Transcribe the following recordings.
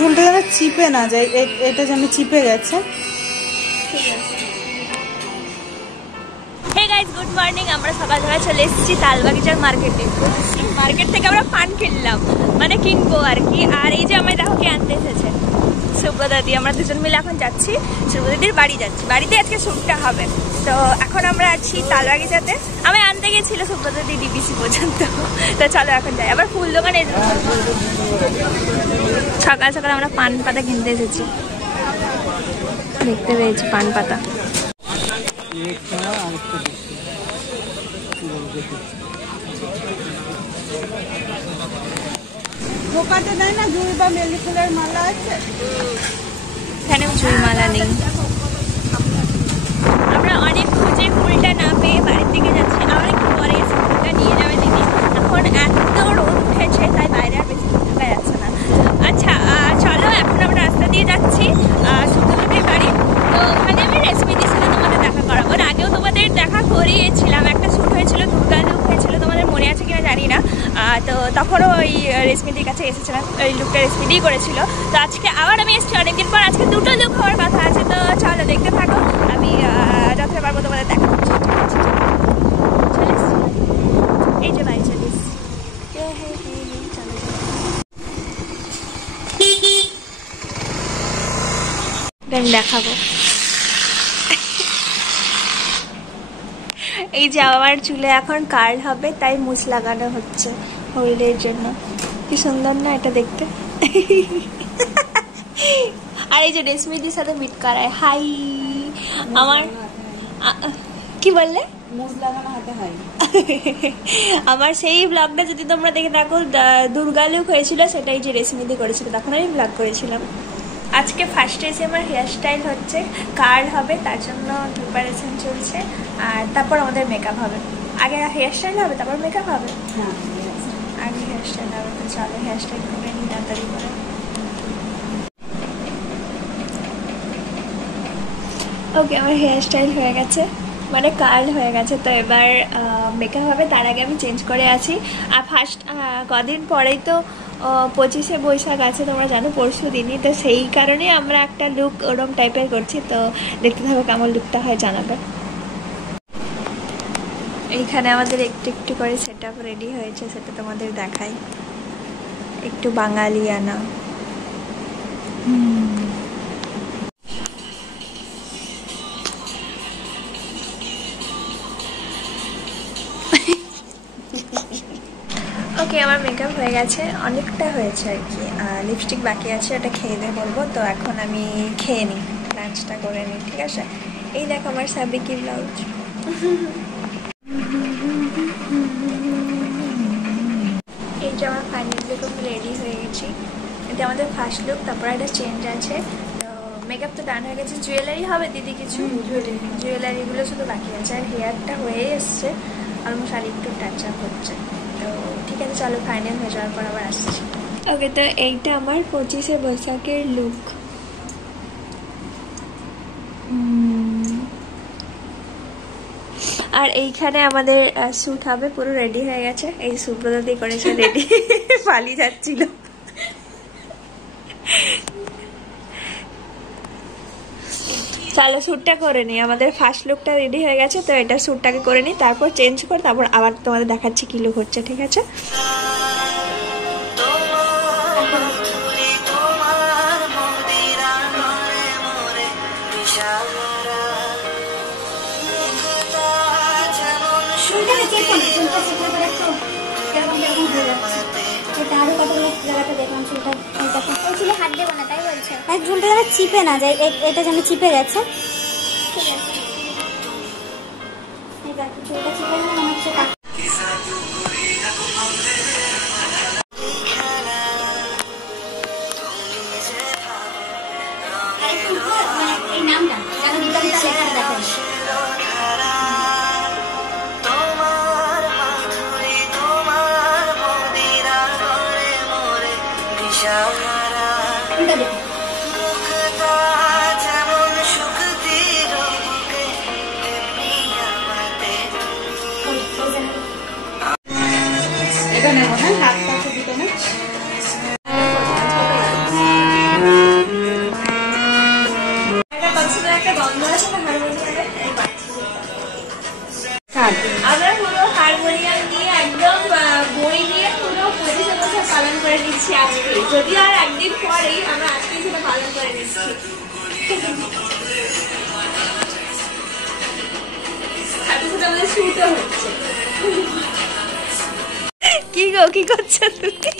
ঝুলটা যেন চিপে না যায়, এটা যেন চিপে গেছে। Hey guys, good morning. আমরা সকালবেলা চলে এসেছি তালবাগিচার মার্কেটে। মার্কেট থেকে আমরা পান কিনলাম, মানে কিনবো আর কি। আর এই যে আমায় দেখো কে আনতে এসেছে, সুব্রতাদি। আমরা দুজন মিলে এখন যাচ্ছি সুব্রতাদির বাড়ি যাচ্ছি। বাড়িতে আজকে শ্যুটটা হবে। তো এখন আমরা আছি তালবাগিচাতে। আমায় আনতে গিয়েছিল সুব্রতাদি ডিবিসি পর্যন্ত। তো চলো এখন যাই। আবার ফুল দোকানে সকাল সকাল আমরা পান পাতা কিনতে এসেছি। দেখতে পেয়েছি পান পাতা। দোকানে দেয় না জুঁই বা মেলি ফুলের মালা আছে, এখানেও জুঁই মালা নেই। আমরা অনেক খুঁজে ফুলটা না পেয়ে বাড়ির দিকে যাচ্ছি। আবার একটু পরে এসে ফুলটা নিয়ে যাবে দিদি। এখন এত রোদ উঠেছে, তাই বাইরে আর বেশি থাকা যাচ্ছে না। আচ্ছা চলো, এখন আমরা রাস্তা দিয়ে যাচ্ছি সুব্রতাদির বাড়ি। তো ওখানে আমি রেশমিদির সাথে তোমাদের দেখা করাবো। আগেও তোমাদের দেখা করিয়েছিলাম, একটা শ্যুট হয়েছিল, দুর্গা লুক হয়েছিল, তোমাদের মনে আছে কিনা জানি না। তো তখনও ওই রেশমিদির কাছে এসেছিলাম, ওই লুকটা রেশমিদিই করেছিল। তো আজকে আবার আমি এসেছি অনেকদিন পর। আজকে দুটো লুক হওয়ার কথা আছে। তো চলো দেখতে থাকো, আমি যতটা পারবো তোমাদের দেখা করছি। চলে এসছি, এই যে বাড়ি চলে এসছি। আমি দেখাবো। এই যে আমার চুলে এখন কার্ল হবে, তাই মুছ লাগানো হচ্ছে হোল্ডের জন্য। কি সুন্দর না এটা দেখতে। আর এই যে রেশমিদির সাথে মিট করায়। হাই আমার, কি বললে? মুছ লাগানো হাতে হয়। আমার সেই ব্লগটা যদি তোমরা দেখে থাকো, দুর্গা লুক হয়েছিল, সেটাই যে রেশমিদি করেছিল, তখন আমি ব্লগ করেছিলাম। আজকে ফার্স্টে এসে আমার হেয়ার স্টাইল হচ্ছে, কার্ল হবে, তার জন্য প্রিপারেশন চলছে। আর তারপর আমাদের মেকআপ হবে। আগে হেয়ার স্টাইল হবে, তারপর মেকআপ হবে। হ্যাঁ, আগে হেয়ার স্টাইল হবে। তো চলো হেয়ার স্টাইল করে নিই তাড়াতাড়ি করে। ওকে, আমার হেয়ার স্টাইল হয়ে গেছে, মানে কার্ল হয়ে গেছে। তো এবার মেকআপ হবে, তার আগে আমি চেঞ্জ করে আছি। আর ফার্স্ট কদিন পরেই তো 25শে বৈশাখ আছে, তোমরা জানো, পরশু দিনই। তো সেই কারণে আমরা একটা লুক ওরম টাইপের করছি। তো দেখতে থাকো কেমন লুকটা হয়, জানাবে। এইখানে আমাদের একটু একটু করে সেট আপ রেডি হয়েছে, সেটা তোমাদের দেখাই। একটু বাঙালিয়ানা। ওকে, আমার মেকআপ হয়ে গেছে, অনেকটা হয়েছে আর কি। লিপস্টিক বাকি আছে, ওটা খেয়ে দিয়ে বলবো। তো এখন আমি খেয়ে নিই, লাঞ্চটা করে নিই, ঠিক আছে? এই দেখো আমার সাবিকি ব্লাউজ। এই যে আমার ফাইনাল লুক, আমি রেডি হয়ে গেছি। এটা আমাদের ফার্স্ট লুক, তারপর একটা চেঞ্জ আছে। তো মেকআপ তো ডান হয়ে গেছে। জুয়েলারি হবে দিদি কিছু? জুয়েলারিগুলো শুধু বাকি আছে। আর হেয়ারটা হয়ে এসছে অলমোস্ট, আর একটু টাচ আপ হচ্ছে। তো ঠিক আছে, চলো ফাইনাল হয়ে যাওয়ার পর আবার আসছি। ওকে, তো এইটা আমার 25শে বৈশাখের লুক। আর এইখানে আমাদের শ্যুট হবে, পুরো রেডি হয়ে গেছে। এই সুব্রতাদি করেছে রেডি, পালিয়ে যাচ্ছিল। চলো শ্যুটটা করে নিই। আমাদের ফার্স্ট লুকটা রেডি হয়ে গেছে, তো এটা শ্যুটটাকে করে নিই, তারপর চেঞ্জ করে তারপর আবার তোমাদের দেখাচ্ছি কি লুক হচ্ছে, ঠিক আছে? ঝুলটা যেন চিপে না যায়, এটা যেন চিপে গেছে। ঝুলটা চিপে গেলে মনে হচ্ছে এই নামটা যেন দিতে লেখা দেখেন। এটা নেবো না, হাত পাশে দিতে না। করে নিচ্ছি আজকে, যদি আর একদিন পরেই আমরা আজকে সেটা পালন করে নিচ্ছি। সাথে সাথে আমাদের শুটও হচ্ছে। কি গো, কি করছো তুমি?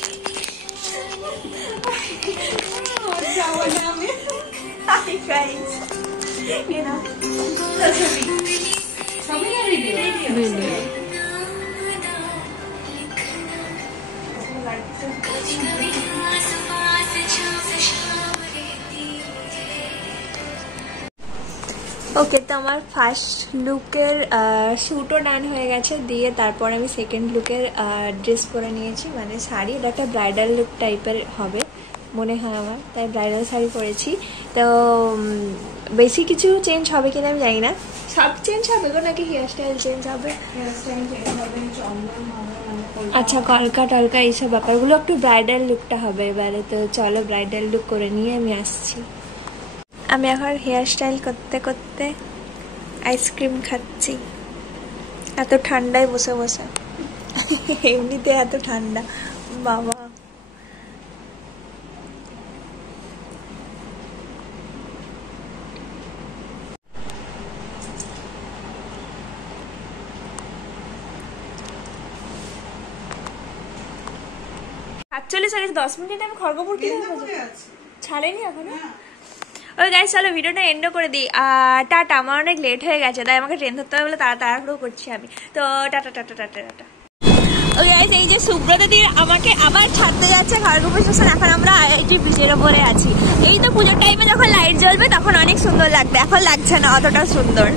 ওকে, তো আমার ফার্স্ট লুকের শ্যুটও ডান হয়ে গেছে, দিয়ে তারপর আমি সেকেন্ড লুকের ড্রেস পরে নিয়েছি, মানে শাড়ি। এটা একটা ব্রাইডাল লুক টাইপের হবে মনে হয় আমার, তাই ব্রাইডাল শাড়ি পরেছি। তো বেশি কিছু চেঞ্জ হবে কিনা আমি জানি না, সব চেঞ্জ হবে গো নাকি হেয়ার স্টাইল চেঞ্জ হবে? আচ্ছা, কলকা টলকা এইসব ব্যাপারগুলো, একটু ব্রাইডাল লুকটা হবে এবারে। তো চলো ব্রাইডাল লুক করে নিয়ে আমি আসছি। আমি এখন হেয়ার স্টাইল করতে করতে আইসক্রিম খাচ্ছি, এত ঠান্ডায় বসে বসে। এমনিতে এত ঠান্ডা বাবা। আটচল্লিশ 10 মিনিট আমি খড়গপুর ছাড়েনি এখনো। ওই গাইস, চলো ভিডিওটা এন্ড করে দিই। টাটা, আমার অনেক লেট হয়ে গেছে, তাই আমাকে ট্রেন ধরতে হবে বলে তাড়াতাড়ি করছি আমি। তো টাটা টাটা টাটা টাটা। ওই গাইস, এই যে সুব্রত দি আমাকে আবার ছাড়তে যাচ্ছে খড়গপুর স্টেশন। এখন আমরা আইআইটি ব্রিজের ওপরে আছি। এই তো পুজোর টাইমে যখন লাইট জ্বলবে তখন অনেক সুন্দর লাগবে, এখন লাগছে না অতটা সুন্দর।